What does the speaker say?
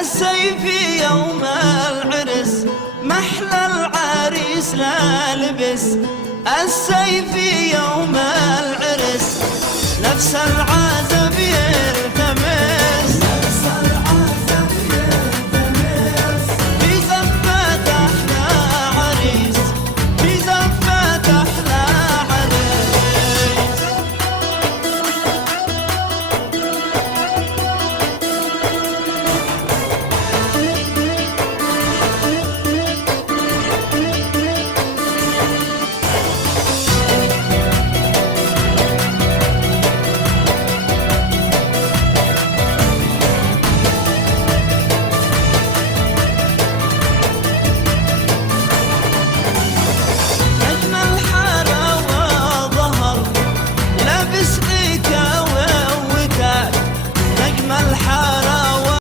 السيف يوم العرس محلى العريس لا لبس. السيف يوم العرس نفس العازم